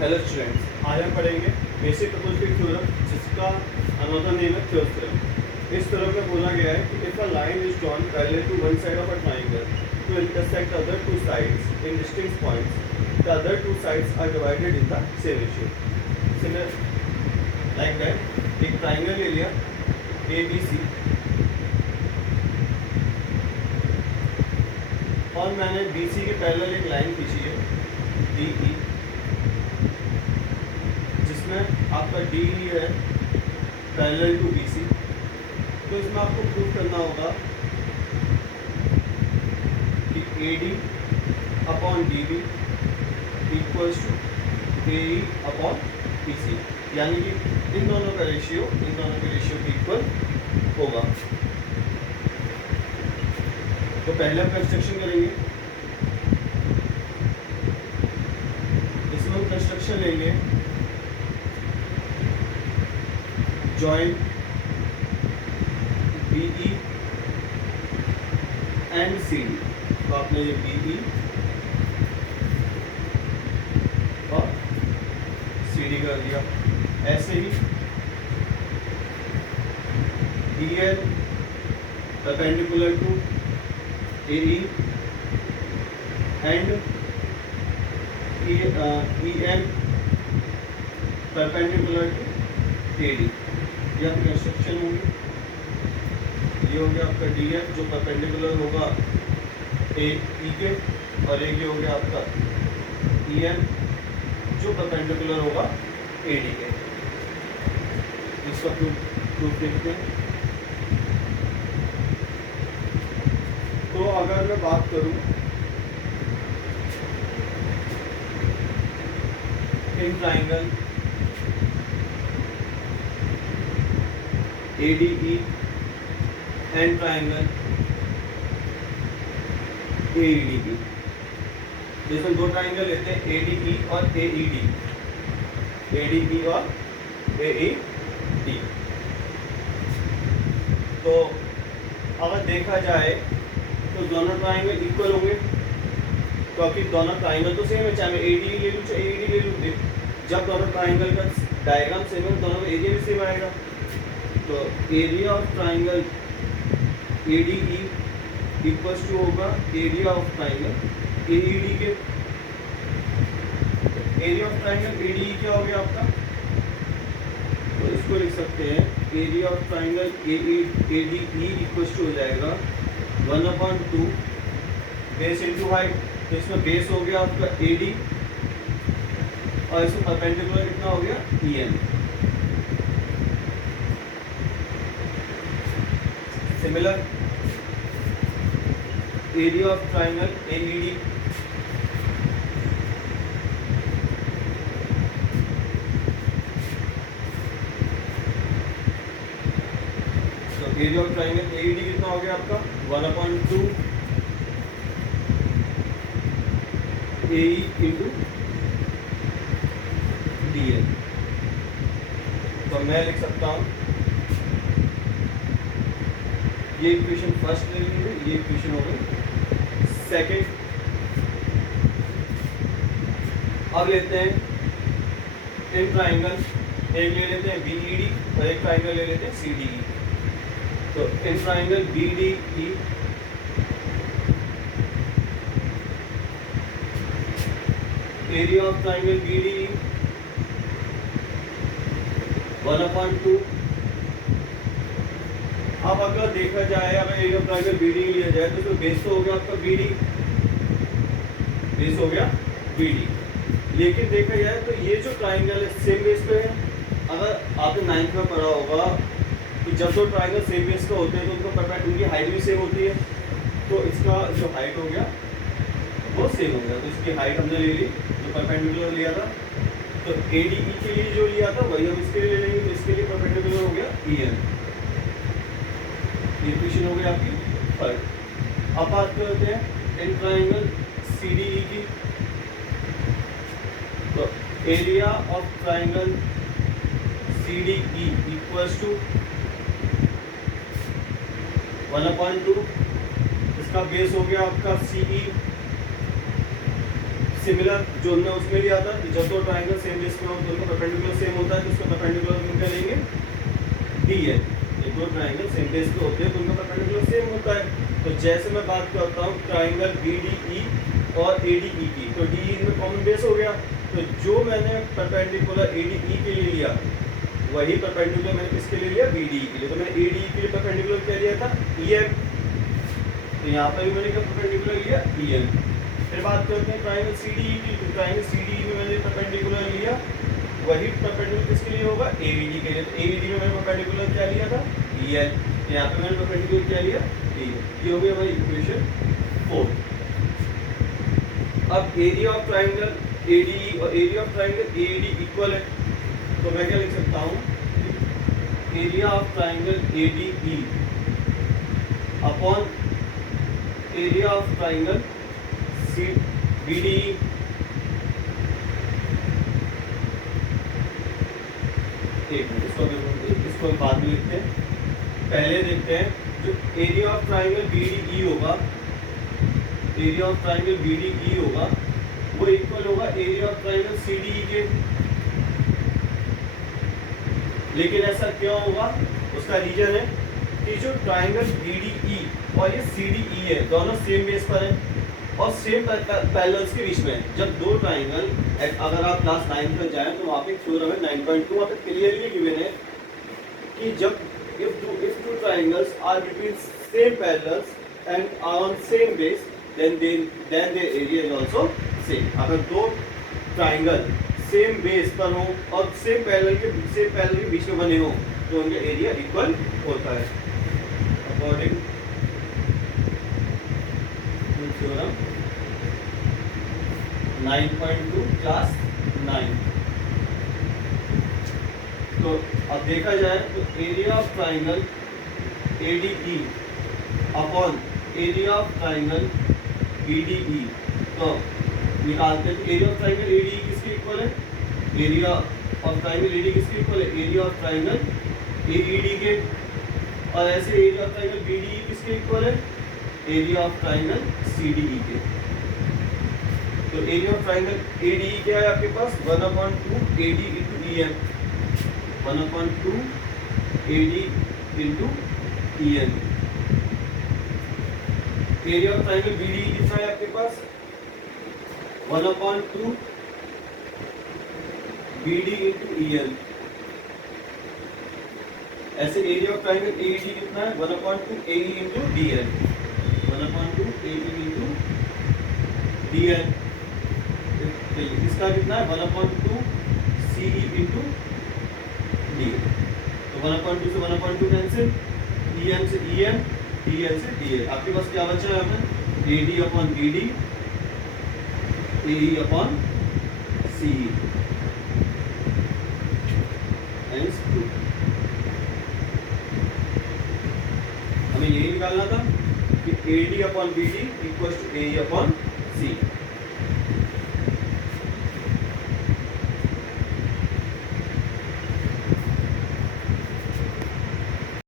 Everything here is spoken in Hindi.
हेलो स्टूडेंट्स, आज हम पढ़ेंगे बेसिक टोपोलॉजिकल थ्योरम, जिसका अनदर नेम है थ्योरम थ्योरम। इस थ्योरम में बोला गया है कि if a line is drawn parallel to one side of a triangle to intersect other two sides in distinct points, the other two sides are divided in the same ratio. Similar like that, एक ट्रायंगल ले लिया ABC और मैंने BC के पैरेलल एक लाइन खींची है DE, जिसमें आपका DE है पैरेलल टू BC। तो इसमें आपको प्रूव करना होगा कि AD upon DB equals to AE upon BC, यानी कि इन दोनों का रेशियो के इक्वल होगा। तो पहले हम कंस्ट्रक्शन करेंगे। इसमें हम कंस्ट्रक्शन लेंगे जॉइंट BE एंड CD। तो आपने ये BE और CD कर दिया। ऐसे ही DL perpendicular to AE and EM perpendicular to AD। ये आपकी कंस्ट्रक्शन होगी। ये हो गया आपका DF जो परपेंडिकुलर होगा AE के, और एक ये हो गया आपका EM जो परपेंडिकुलर होगा AD के। इसका प्रूफ देखते हैं। तो अगर मैं बात करूं in triangle ADE and triangle AED की, जैसे दो ट्राइंगल लेते हैं ADE और AED, ADE और AED। तो अगर देखा जाए तो दोनों ट्राइंगल इक्वल होंगे, क्योंकि दोनों ट्राइंगल तो सेम है, चाहे मैं ADE ले लूँ चाहे AED ले लूँ। जब दोनों ट्राइंगल का डायग्राम सेम है, दोनों का एरिया भी सेम आएगा। तो area of triangle ADE equals to होगा एरिया ऑफ ट्राइंगल AED के। एरिया ऑफ ट्राइंगल ADE क्या हो गया आपका? तो इसको लिख सकते हैं area of triangle ADE equals to हो जाएगा 1/2 बेस इंटू हाइट। तो इसमें बेस हो गया आपका AD और इसमें परपेंडिकुलर कितना हो गया EM। Similar area of triangle AED तो एरिया ऑफ ट्राइंगल AED कितना हो गया आपका 1/2 AE इंटू DL। तो मैं लिख सकता हूँ ये इक्वेशन फर्स्ट ले लीजिए, ये इक्वेशन हो गई सेकेंड। अब लेते हैं इन ट्राइंगल, एक ले लेते हैं BED और एक ट्राइंगल ले लेते हैं CDE। तो in triangle BDE area of triangle BDE 1/2। अब अगर देखा जाए, अगर एरिया ऑफ ट्राइंगल BDE लिया जाए तो बेस तो हो गया आपका BD, बेस हो गया BD। लेकिन देखा जाए तो ये जो ट्राइंगल है सेम बेस पे है। अगर आपने 9th में पढ़ा होगा कि जब दो ट्राइंगल सेम बेस पे होते हैं तो उनका परपेंडिकुलर उनकी हाइट भी सेम होती है। तो इसका जो हाइट हो गया वो सेम हो गया। तो इसकी हाइट हमने ले ली जो परपेंडिकुलर लिया था। तो ADE के लिए जो लिया था वही हम इसके लिए ले लेंगे। तो इसके लिए परपेंडिकुलर हो गया EM। इक्वेशन हो गई आपकी फर्स्ट। अब बात करते हैं इन ट्राइंगल CDE की। तो area of triangle CDE equals to 1/2। इसका बेस हो गया आपका CE सिमिलर जो हमने उसमें लिया था कि जब दो ट्राइंगल सेम बेस पे हो तो उनका परपेंडिकुलर सेम होता है, तो उसका परपेंडिकुलर हम क्या लेंगे, डी है। ये दो ट्राइंगल सेम बेस पे होते हैं तो उनका परपेंडिकुलर सेम होता है। तो जैसे मैं बात करता हूँ ट्राइंगल बी डी ई और ए डी ई की, तो डी इनमें कॉमन बेस हो गया, तो जो मैंने परपेंडिकुलर ए डी ई के लिए लिया वही परपेंडिकुलर मैंने किसके लिए लिया, बी डी ई के लिए। तो मैंने ए डी ई के लिए परपेंडिकुलर क्या लिया था, ई एम, तो यहाँ पर भी मैंने क्या परपेंडिकुलर लिया, ई एम। फिर बात करते हैं ट्राइंगल सी डी ई की, तो ट्राइंगल सी डी ई में मैंने परपेंडिकुलर लिया वही परपेंडिकुलर किसके लिए होगा, ए बी डी के लिए। तो ए बी डी में मैंने परपेंडिकुलर क्या लिया था, ई एल, यहाँ पे मैंने परपेंडिकुलर क्या लिया, डी। ये हो गया हमारी इक्वेशन 4। अब area of triangle A D E और area of triangle A D equal है, तो मैं क्या लिख सकता हूँ, area of triangle A D E upon area of triangle C B D E. एक मिनट, इसको बाद में लिखते हैं, पहले देखते हैं जो area of triangle B D E होगा, area of triangle B D E होगा वो इक्वल होगा area of triangle C D E के। लेकिन ऐसा क्यों होगा, उसका रीजन है कि जो ट्राइंगल बी डी ई और ये सी डी ई है दोनों सेम बेस पर है और सेम पैरेलल्स के बीच में है। जब दो ट्राइंगल, अगर आप क्लास 9 में जाएं तो वहाँ पे थ्योरम है 9.2, वहाँ पे क्लियरली गिवन है कि जब if two triangles are between same parallels and are on same base, then their area is also same. अगर दो ट्राइंगल सेम बेस पर हो और सेम पैरेलल के बीच में बने हो तो उनका एरिया इक्वल होता है अकॉर्डिंग टू थ्योरम 9.2 क्लास 9। तो अब देखा जाए तो area of triangle A D E upon area of triangle B D E, तो निकालते हैं area of triangle A D E किसके इक्वल है, area of triangle A D किसके इक्वल है, area of triangle A E D के। और ऐसे area of triangle B D E किसके इक्वल है, area of triangle C D E के। तो area of triangle A D E क्या है आपके पास, 1/2 A D into E M, 1/2 AD into EN। Area of triangle BD कितना है आपके पास, 1/2 BD into EN। ऐसे एरिया ऑफ ट्राइंगल AED कितना है, 1/2 AE into DN, 1/2 AE into DN। इसका कितना है, 1/2 CE into D। तो 1/2 से 1/2 कैंसिल, EM से EM, DL से DL। आपके पास क्या बचा है हमें, AD upon BD, AE upon CE, hence 2। हमें यही निकालना था कि AD upon BD equal to AE upon CE।